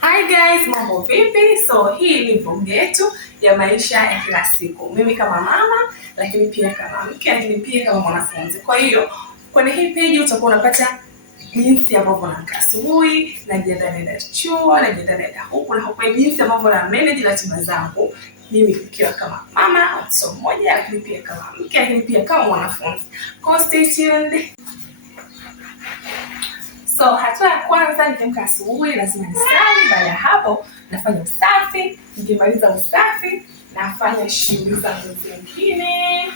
Hi guys, mambo vipi? So hii ni vlog yetu ya maisha ya kila siku. Mimi kama mama, lakini pia kama mke, lakini pia kama mwanafunzi. Kwa hiyo, kwenye hii page utakuwa unapata jinsi ambavyo naamka asubuhi, najiandaa naenda chuo, najiandaa naenda huku na huku, jinsi ambavyo na manage ratiba zangu. Mimi nikiwa kama mama, so mmoja, lakini pia kama mke, lakini pia kama mwanafunzi. Kwa stay tuned. So hatua ya kwanza nikiamka asubuhi lazima nisali. Baada ya hapo nafanya usafi. Nikimaliza usafi nafanya shughuli zangu zingine.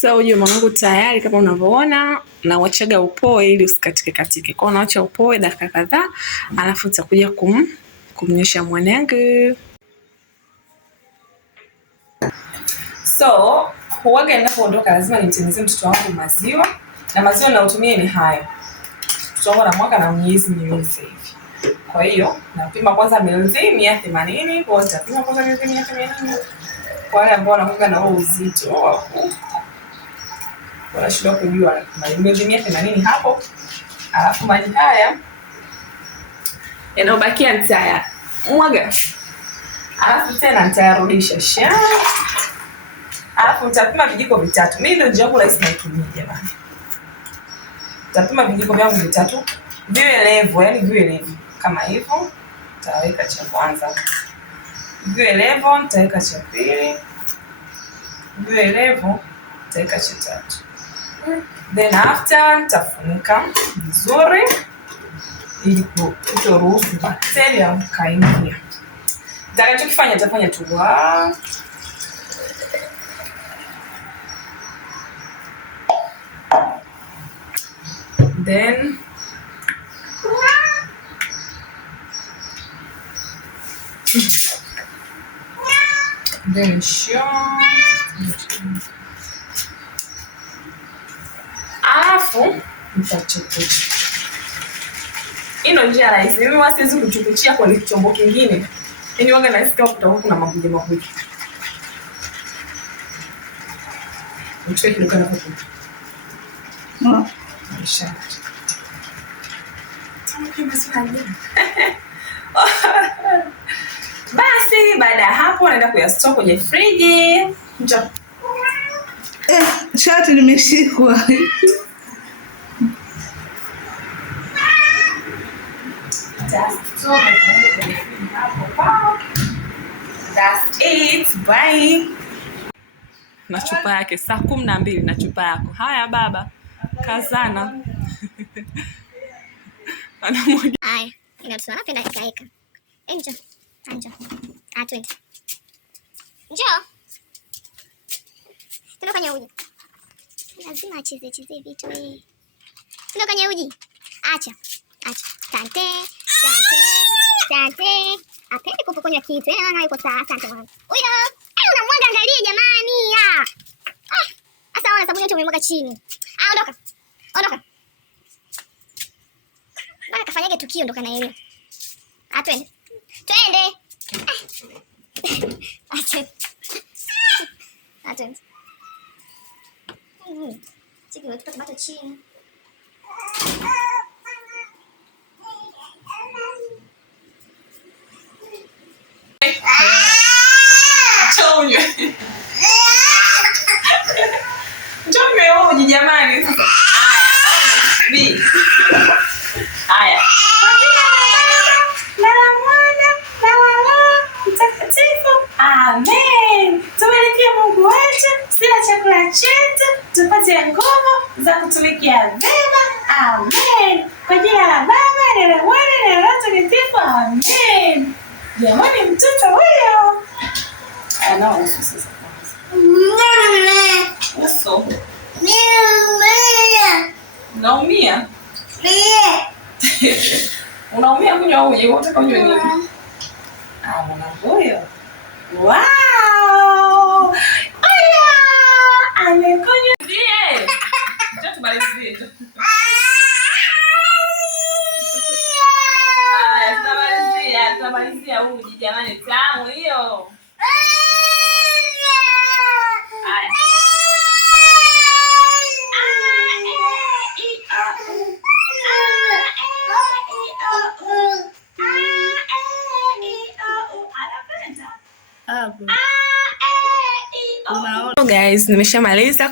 So ujue mwanangu tayari kama unavyoona, na wachaga upoe ili usikatike katike. Kwa naacha upoe dakika kadhaa, alafu utakuja kumnyesha mwanangu. So huaga ninapoondoka lazima nimtengenezee mtoto wangu maziwa, na maziwa ninayotumia ni haya. Mtoto wangu ana mwaka na miezi miwili sasa hivi. Kwa hiyo napima kwanza mililita 180, kwa hiyo napima kwanza mililita 180 kwa wale ambao wanakuwa na uzito wanashindwa kujua mililita 180 hapo. Alafu maji haya yanayobakia nitaya mwaga, alafu tena nitayarudisha alafu nitapima vijiko vitatu. Mimi ndio njia yangu rahisi naitumia jamani. Nitapima vijiko vyangu vitatu viwe level, yani viwe level kama hivyo. Nitaweka cha kwanza viwe level, nitaweka cha pili viwe level, nitaweka cha tatu. Then after nitafunika vizuri ili kutoruhusu bakteria kaingia. Nitakachokifanya nitafanya tu then alafu nitachukucha. Ino njia rahisi. Mimi wasiwezi kuchukuchia kwa chombo kingine. Yaani waga nahisi kama kutakuwa kuna mabuji. Nichukue kidogo na kuku. Maisha. Basi baada ya hapo naenda kuyastore kwenye friji. Shati limeshikwa. That's it. Bye. Na chupa yake saa 12 na chupa yako. Haya baba. Kazana. Anamwaga. Haya, inatuna napenda kaeka. Njoo. Twende. Njoo. Tuna kwenye uji. Lazima acheze vitu hii. Tuna kwenye uji. Acha. Asante. Apendi kupokonya kitu. Naona yuko sawa. Asante mwanangu. Huyo. Unamwaga, angalia jamani. Sasa ona sabuni yote umemwaga chini. Ondoka. Bana kafanyage tukio ndo kana yeye. Twende. Atende. Siki wetu tomato chini. Njoo uji jamani sasa. Haya. Amen. Tumelikia Mungu wetu, sila chakula chetu, tupate nguvu za kutumikia vema. Amen. Kwa jina la Baba na la Mwana na la Roho Mtakatifu. Amen. Jamani mtoto huyo. Anao uso sasa. Uso. Unaumia? Unaumia kunywa uji, unataka unywe nini? Mwanangu huyo. Wow! Aya! Amekunywa. Ndio tumalizie. Aya, tunamalizia. tunamalizia uji jamani, tamu hiyo. Haya. So guys, nimeshamaliza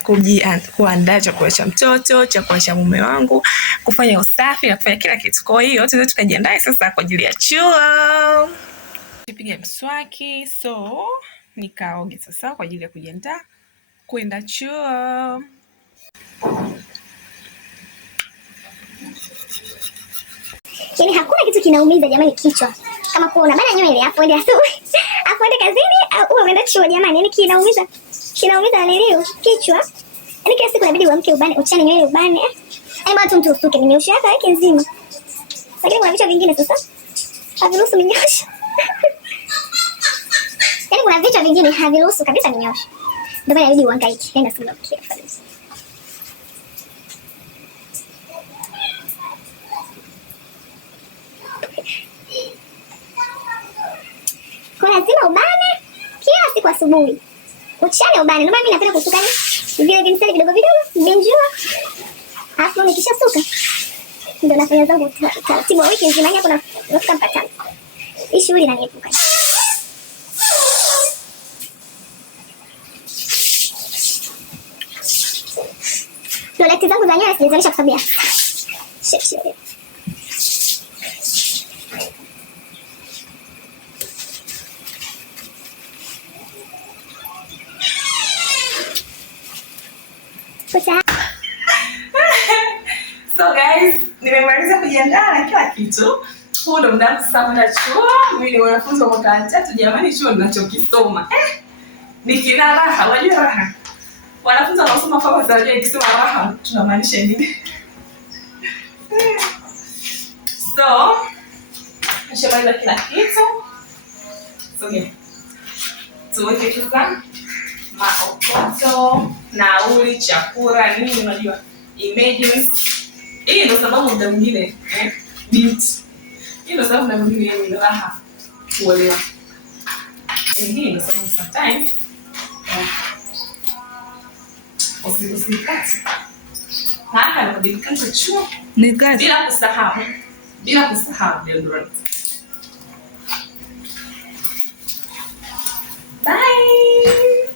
kuandaa chakula cha mtoto, chakula cha mume wangu, kufanya usafi na kufanya kila kitu. Kwa hiyo tunaweza tukajiandae sasa kwa ajili ya chuo. Nipige mswaki, so nikaoge sasa kwa ajili ya kujiandaa kwenda chuo. Yaani hakuna kitu kinaumiza jamani kichwa kama kuona bana nywele hapo ende asubuhi. Hapo ende kazini au umeenda chuo jamani, yaani kinaumiza leo kichwa. Yaani kila siku inabidi uamke ubane, uchane nywele ubane. Bado mtu usuke minyosho yako wiki nzima. Lakini kuna vitu vingine sasa haviruhusu minyosho. Yaani kuna vitu vingine haviruhusu kabisa minyosho. Ndio maana inabidi uhangaike, enda sio kiafadhali. Kwa lazima ubane kila siku asubuhi. Uchane ubane. Ndio maana mimi napenda kusuka vile vimseli vidogo binjua. Alafu nikishasuka ndio nafanya zangu taratibu wiki nzima hapo na nafika mpaka. Hii shughuli inaniepuka. Ndio zangu za nywele sijazalisha kwa sababu ya shit. So guys, nimemaliza kujiandaa na kila kitu. Huu ndo muda sasa kwenda chuo. Mimi ni mwanafunzi wa mwaka 3 jamani, chuo ninachokisoma. Nikina raha, unajua raha. Wanafunzi wanaosoma pharmacy wanajua ikisema raha tunamaanisha nini. So, nishamaliza kila kitu. So, tuweke sasa maokoto, nauli, chakula, nini unajua, emergency. Hii ndio sababu muda mwingine beauty. Hii ndio sababu muda mwingine ni raha kuolewa. Hii ndio sababu sometimes usikati. Haka na kubadilika chuo. Ni gani? Bila kusahau deodorant. Bye.